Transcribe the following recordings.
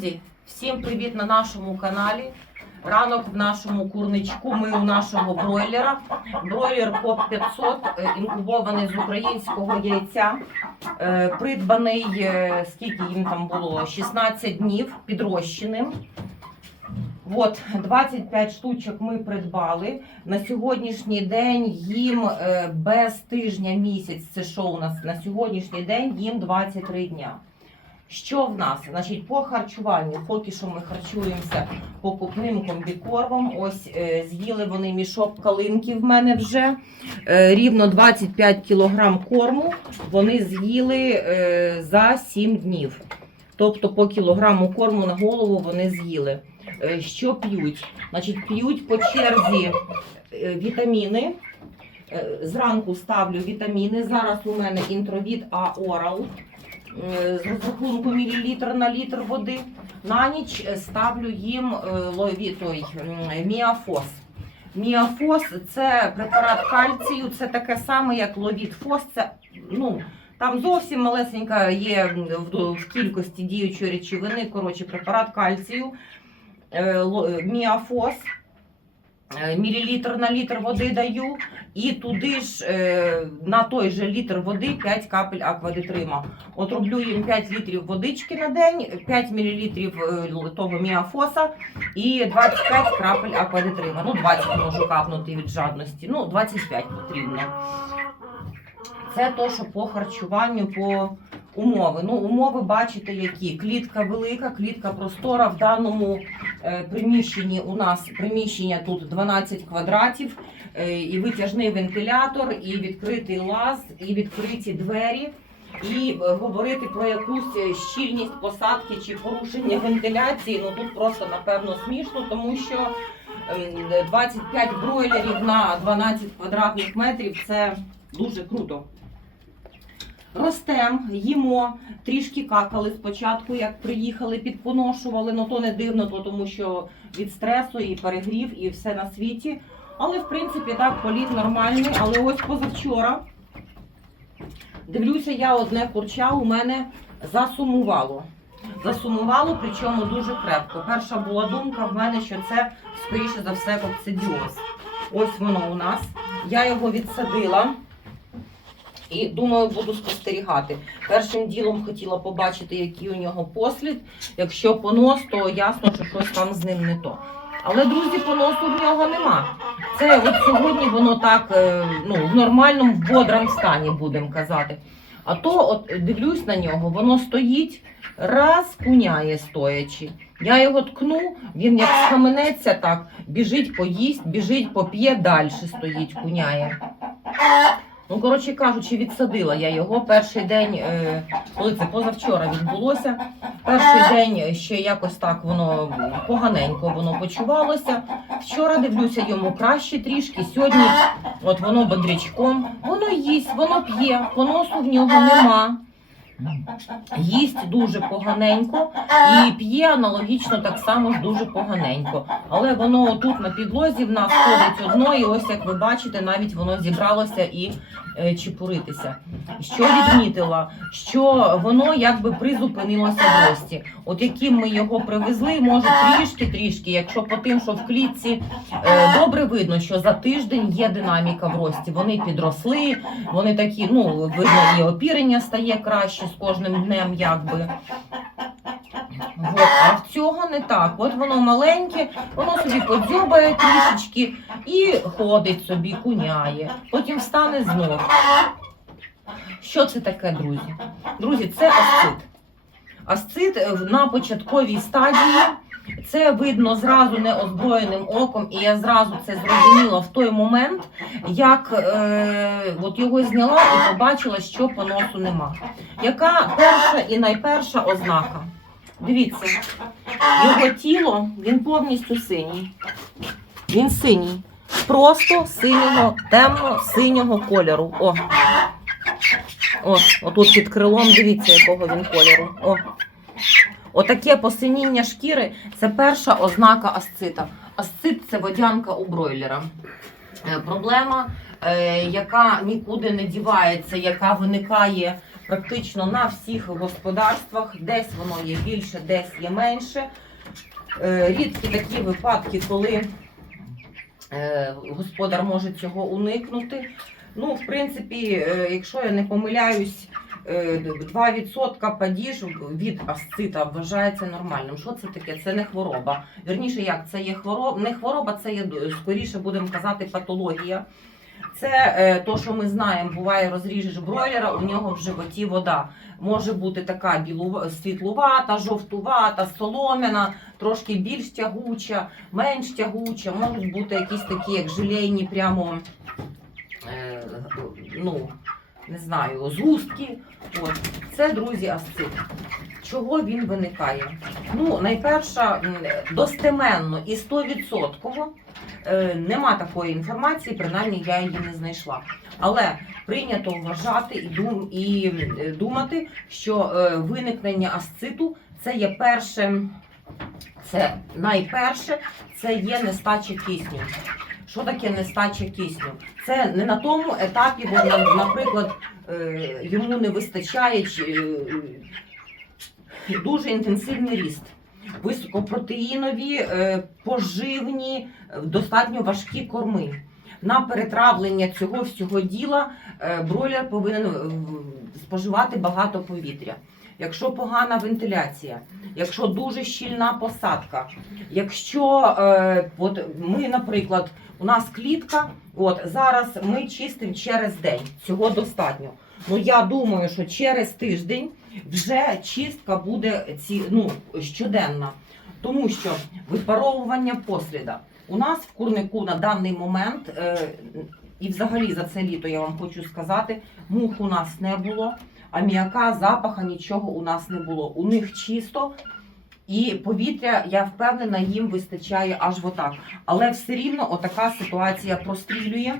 Друзі, всім привіт на нашому каналі. Ранок в нашому курничку. Ми у нашого бройлера. Бройлер КОП 500, е, інкубований з українського яйця. Е, Придбаний, е, скільки їм там було? 16 днів підрощеним. От 25 штучок ми придбали. На сьогоднішній день їм без тижня місяць. Це що у нас на сьогоднішній день їм 23 дня. Що в нас? Значить, по харчуванню, поки що ми харчуємося покупним комбікормом. Ось е, з'їли вони мішок калинки в мене вже. Е, рівно 25 кг корму вони з'їли е, за 7 днів. Тобто по кілограму корму на голову вони з'їли. Е, що п'ють? Значить, п'ють по черзі е, вітаміни. Е, Зранку ставлю вітаміни. Зараз у мене інтровіт А Орал з розрахунку мілілітр на літр води. На ніч е, ставлю їм е, той, міафос. Міафос це препарат кальцію, це таке саме, як ловітфос. Це, ну, там зовсім малесенька є в, кількості діючої речовини, коротше, препарат кальцію, е, е, міафос. Е, Мілілітр на літр води даю, і туди ж е, на той же літр води 5 капель аквадитрима. От роблю їм 5 літрів водички на день, 5 мл того міафоса і 25 крапель аквадитрима. Ну, 20 можу капнути від жадності, ну 25 потрібно. Це то, що по харчуванню, по умови. Ну, умови бачите, які клітка велика, клітка простора. В даному е, приміщенні у нас приміщення тут 12 квадратів, е, і витяжний вентилятор, і відкритий лаз, і відкриті двері. І е, говорити про якусь е, щільність посадки чи порушення вентиляції, ну тут просто напевно смішно, тому що ем, 25 бройлерів на 12 квадратних метрів це дуже круто. Ростем, їмо, трішки какали спочатку, як приїхали, підпоношували, ну то не дивно, то тому що від стресу і перегрів, і все на світі. Але в принципі так, політ нормальний. Але ось позавчора дивлюся, я одне курча у мене засумувало. Засумувало, причому дуже крепко. Перша була думка в мене, що це скоріше за все кокцидіоз. Ось воно у нас. Я його відсадила. І думаю, буду спостерігати. Першим ділом хотіла побачити, який у нього послід. Якщо понос, то ясно, що щось там з ним не то. Але друзі, поносу в нього нема. Це от сьогодні воно так е, ну, в нормальному, в бодрому стані, будемо казати. А то от дивлюсь на нього, воно стоїть, раз куняє стоячи. Я його ткну, він як схаменеться так, біжить поїсть, біжить поп'є, далі стоїть, куняє. Ну, коротше кажучи, відсадила я його перший день, е, коли це позавчора відбулося. Перший день ще якось так воно поганенько воно почувалося. Вчора дивлюся йому краще трішки. Сьогодні от воно бодрячком, воно їсть, воно п'є, поносу в нього нема. Їсть дуже поганенько і п'є аналогічно так само ж дуже поганенько. Але воно тут на підлозі в нас ходить одно, і ось як ви бачите, навіть воно зібралося і е, чепуритися. Що відмітила? Що воно якби призупинилося в рості. От яким ми його привезли, може трішки-трішки, якщо по тим, що в клітці е, добре видно, що за тиждень є динаміка в рості. Вони підросли, вони такі, ну видно, і опірення стає краще з кожним днем, якби. От, а в цього не так. От воно маленьке, воно собі подзьобає трішечки і ходить собі, куняє. Потім встане знов. Що це таке, друзі? Друзі, це асцит. Асцит на початковій стадії. Це видно зразу неозброєним оком, і я зразу це зрозуміла в той момент, як е, от його зняла і побачила, що поносу нема. Яка перша і найперша ознака? Дивіться, його тіло він повністю синій. Він синій. Просто синього, темно-синього кольору. О. О, отут під крилом, дивіться, якого він кольору. О. Отаке посиніння шкіри це перша ознака асцита. Асцит це водянка у бройлера. Е, Проблема, е, яка нікуди не дівається, яка виникає практично на всіх господарствах. Десь воно є більше, десь є менше. Е, Рідкі такі випадки, коли господар може цього уникнути. Ну, в принципі, якщо я не помиляюсь, 2% падіж від асцита вважається нормальним. Що це таке? Це не хвороба. Вірніше, як це є хвороба, не хвороба, це є е, скоріше будемо казати патологія. Це е, то, що ми знаємо, буває розріжеш бройлера, у нього в животі вода. Може бути така білу, світлувата, жовтувата, солом'яна, трошки більш тягуча, менш тягуча. Можуть бути якісь такі, як желейні, прямо е, ну, не знаю, згустки. От. Це, друзі, асцит. Чого він виникає? Ну, найперше, достеменно і 100% е, нема такої інформації, принаймні я її не знайшла. Але прийнято вважати і, е, думати, що е, виникнення асциту це є перше, це найперше, це є нестача кисню. Що таке нестача кисню? Це не на тому етапі, бо, наприклад, е, йому не вистачає е, дуже інтенсивний ріст. Високопротеїнові, е, поживні, достатньо важкі корми. На перетравлення цього всього діла бройлер повинен споживати багато повітря. Якщо погана вентиляція, якщо дуже щільна посадка, якщо е, от ми, наприклад, у нас клітка, от зараз ми чистимо через день, цього достатньо. Ну я думаю, що через тиждень вже чистка буде ці, ну, щоденна, тому що випаровування посліда. У нас в курнику на даний момент, е, і взагалі за це літо я вам хочу сказати, мух у нас не було, аміака, запаха, нічого у нас не було. У них чисто. І повітря, я впевнена, їм вистачає аж отак. Але все рівно отака ситуація прострілює.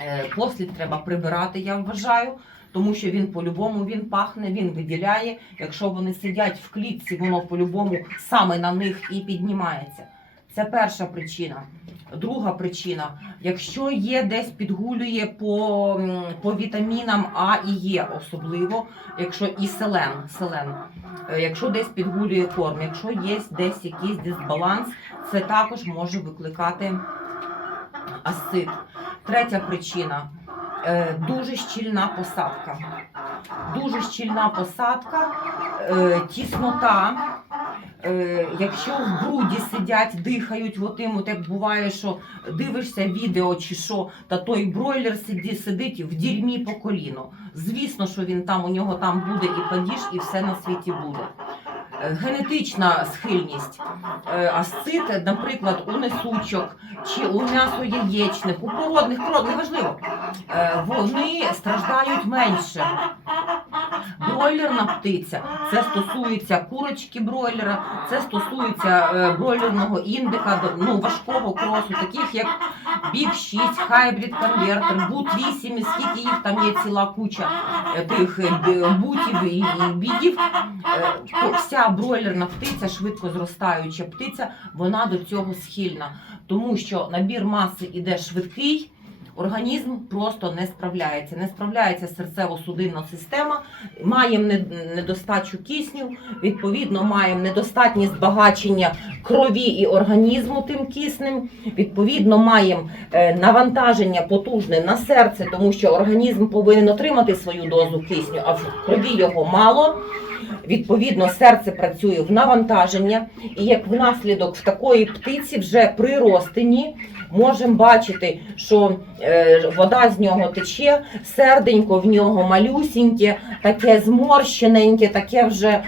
Е, Послід треба прибирати, я вважаю, тому що він по-любому він пахне, він виділяє. Якщо вони сидять в клітці, воно по-любому саме на них і піднімається. Це перша причина. Друга причина, якщо є десь підгулює по, по вітамінам А і Е, особливо, якщо і селен, селен, Е, якщо десь підгулює корм, якщо є десь якийсь дисбаланс, це також може викликати асцит. Третя причина е, дуже щільна посадка. Дуже щільна посадка, е, тіснота. Е, якщо в бруді сидять, дихають, отим, от як буває, що дивишся відео чи що, та той бройлер сиді, сидить в дерьмі по коліно. Звісно, що він там, у нього там буде і падіж, і все на світі буде. Генетична схильність. Е, Асцит, наприклад, у несучок чи у м'ясо яєчних, у породних, пород, неважливо, е, вони страждають менше. Бройлерна птиця, це стосується курочки бройлера, це стосується е, бройлерного індика, ну, важкого кросу, таких як Big 6, Hybrid конвертер, Boot 8, і скільки їх там є ціла куча тих бутів і, бідів. Вся бройлерна птиця, швидко зростаюча птиця, вона до цього схильна, тому що набір маси іде швидкий. Організм просто не справляється. Не справляється серцево-судинна система, маємо не- недостачу кисню, відповідно, маємо недостатнє збагачення крові і організму тим киснем. Відповідно, маємо е, навантаження потужне на серце, тому що організм повинен отримати свою дозу кисню, а в крові його мало. Відповідно, серце працює в навантаження, і як внаслідок в такої птиці вже при розтині можемо бачити, що е, вода з нього тече, серденько в нього малюсіньке, таке зморщененьке, таке вже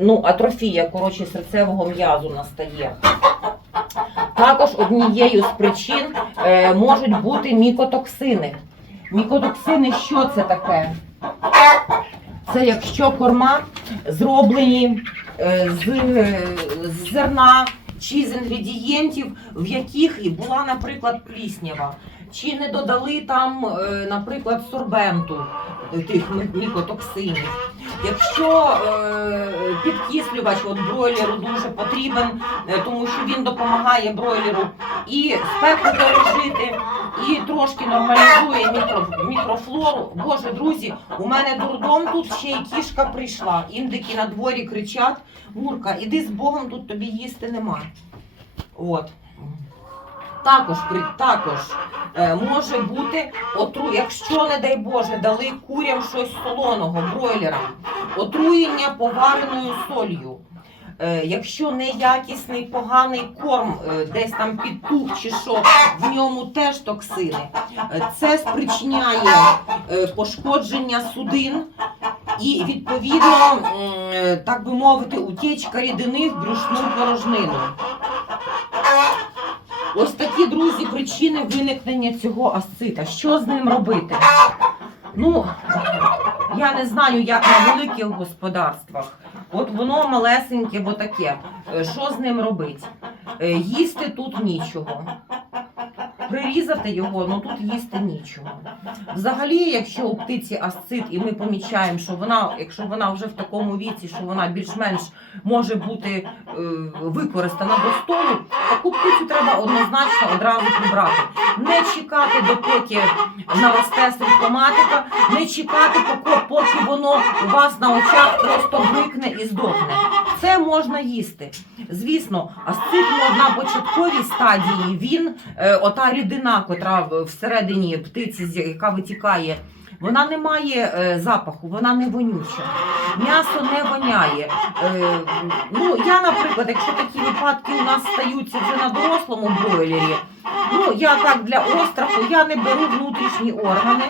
ну, атрофія коротше, серцевого м'язу настає. Також однією з причин е, можуть бути мікотоксини. Мікотоксини, що це таке? Це якщо корма зроблені е, з, е, з зерна чи з інгредієнтів, в яких і була, наприклад, пліснява. Чи не додали там, е, наприклад, сорбенту тих мі- мікотоксинів. Якщо е, підкислювач от бройлеру дуже потрібен, е, тому що він допомагає бройлеру і спеку пережити, і трошки нормалізує мікро, мікрофлору. Боже, друзі, у мене дурдом тут ще й кішка прийшла. Індики на дворі кричать: Мурка, іди з Богом, тут тобі їсти нема. От. Також, також е, може бути, отру, якщо, не дай Боже, дали курям щось солоного, бройлерам, отруєння повареною солью. Е, якщо неякісний поганий корм, е, десь там підтух чи що, в ньому теж токсини. Е, це спричиняє пошкодження судин і, відповідно, так би мовити, утічка рідини в брюшну порожнину. Ось такі, друзі, причини виникнення цього асцита. Що з ним робити? Ну, я не знаю, як на великих господарствах. От воно малесеньке, бо таке. Е, Що з ним робити? Е, Їсти тут нічого. Прирізати його, ну тут їсти нічого. Взагалі, якщо у птиці асцит, і ми помічаємо, що вона, якщо вона вже в такому віці, що вона більш-менш може бути використана до столу, таку птицю треба однозначно одразу прибрати. Не чекати, допоки наросте симптоматика, не чекати, поки, воно у вас на очах просто брикне і здохне. Це можна їсти. Звісно, асцит на початковій стадії він, е, ота рідина, котра всередині птиці, яка витікає. Вона не має е, запаху, вона не вонюча. М'ясо не воняє. Е, ну, я, наприклад, якщо такі випадки у нас стаються вже на дорослому бройлері, ну я так для остраху я не беру внутрішні органи.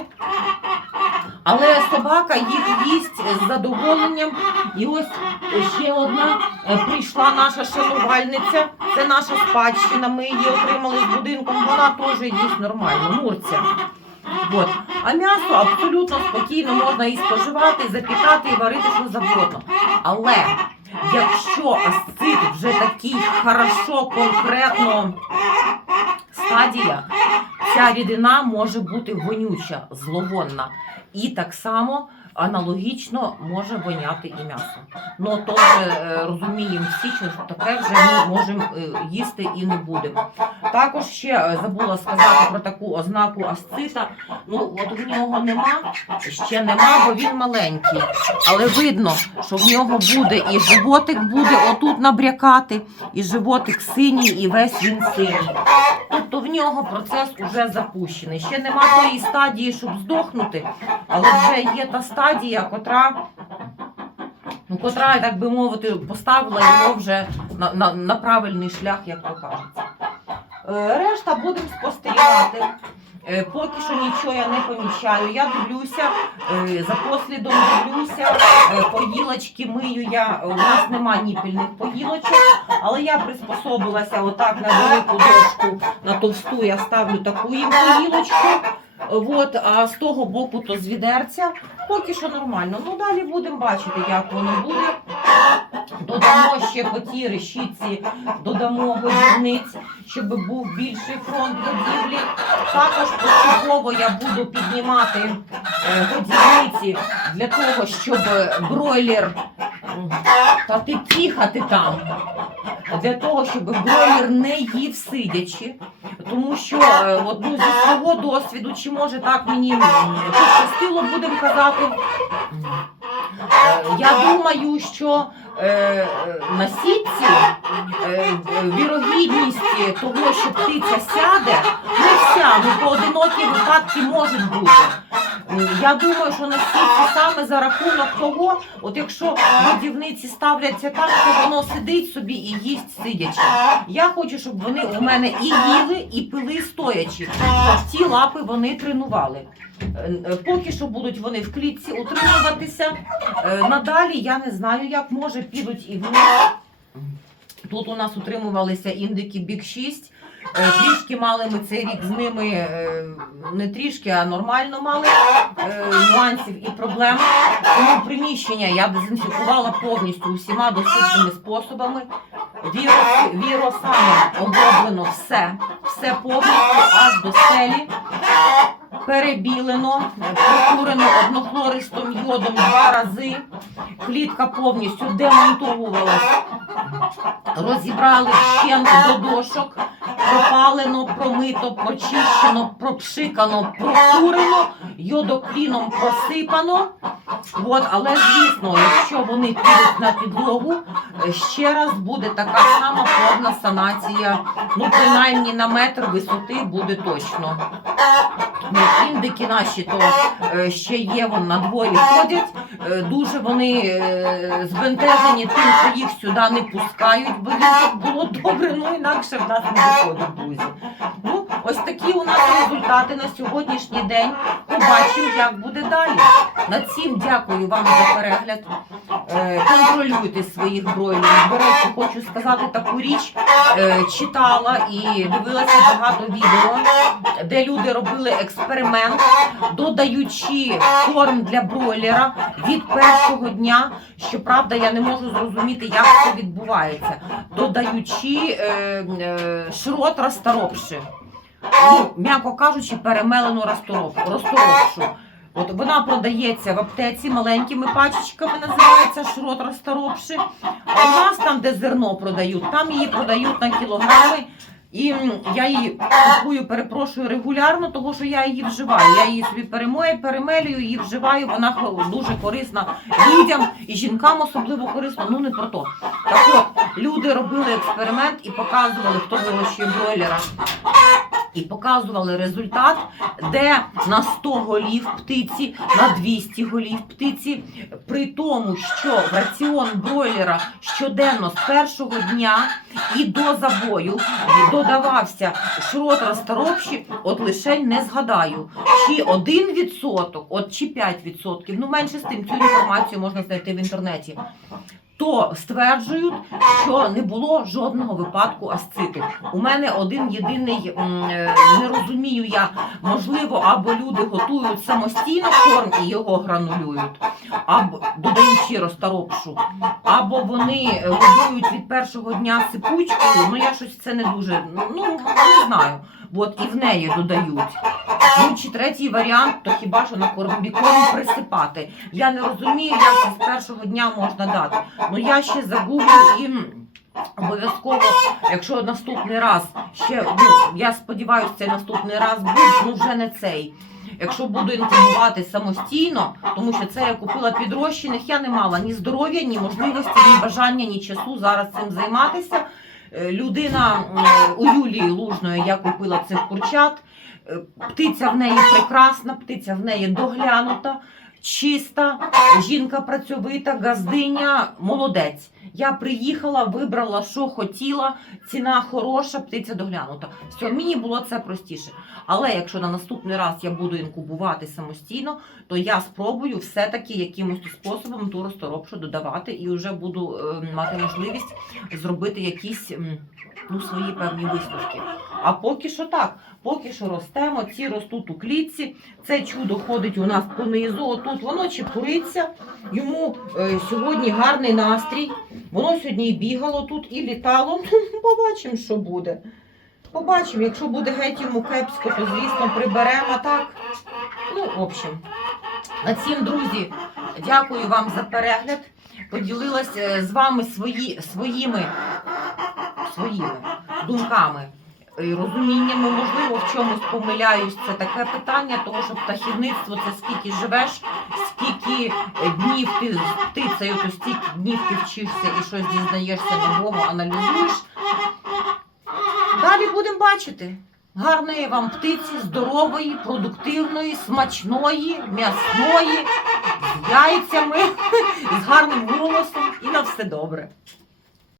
Але собака їх їсть з задоволенням. І ось ще одна е, прийшла наша шанувальниця. Це наша спадщина. Ми її отримали з будинком. Вона теж їсть нормально, мурця. От. А м'ясо абсолютно спокійно можна і споживати, і запікати, і варити що завгодно. Але якщо асцит вже такий хорошо, конкретно стадія, ця рідина може бути вонюча, зловонна. І так само аналогічно може воняти і м'ясо. Ну то вже розуміємо всі, що таке вже ми можемо е, їсти і не будемо. Також ще е, забула сказати про таку ознаку асцита. Ну от в нього нема, ще нема, бо він маленький. Але видно, що в нього буде і животик буде отут набрякати, і животик синій, і весь він синій. Тобто в нього процес уже запущений. Ще нема тої стадії, щоб здохнути, але вже є та стадія, котра, ну, котра, так би мовити, поставила його вже на, на, на правильний шлях, як то кажеться. Е, Решта будемо спостерігати. Е, Поки що нічого я не помічаю. Я дивлюся, е, за послідом дивлюся, е, поїлочки мию я. У нас нема ніпільних поїлочок, але я приспособилася отак на велику дошку, на товсту я ставлю таку їм поїлочку. От, а з того боку то з відерця. Поки що нормально. Ну далі будемо бачити, як воно буде. Додамо ще по тій решітці, додамо годівниць, щоб був більший фронт годівлі. Також поступово я буду піднімати е, годівниці для того, щоб бройлер. Та ти тихо ти там. Для того, щоб бройлер не їв сидячи. Тому що е, от, ну, зі свого досвіду, чи може так мені пощастило, будемо казати. Е, Я думаю, що е, на сітці е, е, вірогідність того, що птиця сяде, не вся, ну поодинокі випадки можуть бути. Я думаю, що на саме за рахунок того, от якщо годівниці ставляться так, що воно сидить собі і їсть сидячи. Я хочу, щоб вони у мене і їли, і пили стоячи, щоб ті лапи вони тренували. Е, е, Поки що будуть вони в клітці утримуватися. Е, Надалі я не знаю, як може підуть і вниз. Тут у нас утримувалися індики Бік 6. Е, Трішки мали ми цей рік з ними е, не трішки, а нормально мали е, нюансів і проблем. Тому приміщення я дезінфікувала повністю усіма доступними способами. Вірус, вірусами оброблено все, все повністю аж до стелі. перебілено, прокурено однохлористом йодом два рази. Клітка повністю демонтовувалась. Розібрали вщент до дошок, пропалено, промито, прочищено, пропшикано, прокурено, йодокліном просипано. От, але звісно, якщо вони підуть на підлогу, ще раз буде така сама повна санація. Ну, принаймні на метр висоти буде точно. Індики наші то е, ще є вон на дворі ходять. Е, Дуже вони е, збентежені тим, що їх сюди не пускають, бо їм так було добре, ну інакше в нас не виходить, друзі. Ну, ось такі у нас результати на сьогоднішній день. Побачимо, як буде далі. На цим дякую вам за перегляд. Контролюйте своїх бройлерів. До хочу сказати таку річ. Е, Читала і дивилася багато відео, де люди робили експеримент, додаючи корм для бройлера від першого дня. Щоправда, я не можу зрозуміти, як це відбувається. Додаючи е, е, шрот розторопши. Ну, м'яко кажучи, перемелену розторопшу. От вона продається в аптеці маленькими пачечками, називається шрот розторопши. А у нас там, де зерно продають, там її продають на кілограми. І я її купую, перепрошую регулярно, тому що я її вживаю. Я її собі перемою, перемелюю, її вживаю. Вона дуже корисна людям і жінкам особливо корисна. Ну не про то. Так от люди робили експеримент і показували, хто вирощує бройлера. І показували результат, де на 100 голів птиці, на 200 голів птиці, при тому, що в раціон бройлера щоденно з першого дня і до забою додавався шрот розторопші, от лише не згадаю, чи 1%, от чи 5%, ну менше з тим, цю інформацію можна знайти в інтернеті. То стверджують, що не було жодного випадку асциту. У мене один єдиний е, не розумію я, можливо, або люди готують самостійно корм і його гранулюють, або додаючи розторопшу, або вони годують від першого дня сипучкою. Ну я щось це не дуже ну не знаю. От і в неї додають. Ну чи третій варіант, то хіба що на кормбікорм присипати. Я не розумію, як це з першого дня можна дати. Ну я ще загуглю і обов'язково, якщо наступний раз ще, ну я сподіваюся, цей наступний раз буде, ну вже не цей. Якщо буду інкубувати самостійно, тому що це я купила підрощених, я не мала ні здоров'я, ні можливості, ні бажання, ні часу зараз цим займатися. Е, Людина у Юлії Лужної я купила цих курчат. Е, Птиця в неї прекрасна, птиця в неї доглянута, чиста, жінка працьовита, газдиня, молодець. Я приїхала, вибрала, що хотіла, ціна хороша, птиця доглянута. Все, мені було це простіше. Але якщо на наступний раз я буду інкубувати самостійно, то я спробую все-таки якимось способом ту розторопшу додавати і вже буду е, мати можливість зробити якісь ну, свої певні висновки. А поки що так, поки що ростемо, ці ростуть у клітці. Це чудо ходить у нас понизу. Отут воно чепуриться. Йому е, сьогодні гарний настрій. Воно сьогодні і бігало тут, і літало. Побачимо, що буде. Побачимо, якщо буде геть йому кепсько, то звісно приберемо а так. Ну, в общем, на цім, друзі, дякую вам за перегляд. Поділилась е, з вами свої, своїми, своїми думками розуміннями. Можливо, в чомусь помиляюсь. Це таке питання, тому що птахівництво це скільки живеш, скільки е, днів ти птицею, то стільки днів ти вчишся і щось дізнаєшся нового, аналізуєш. Далі будемо бачити. Гарної вам птиці, здорової, продуктивної, смачної, м'ясної, з яйцями, з гарним голосом і на все добре.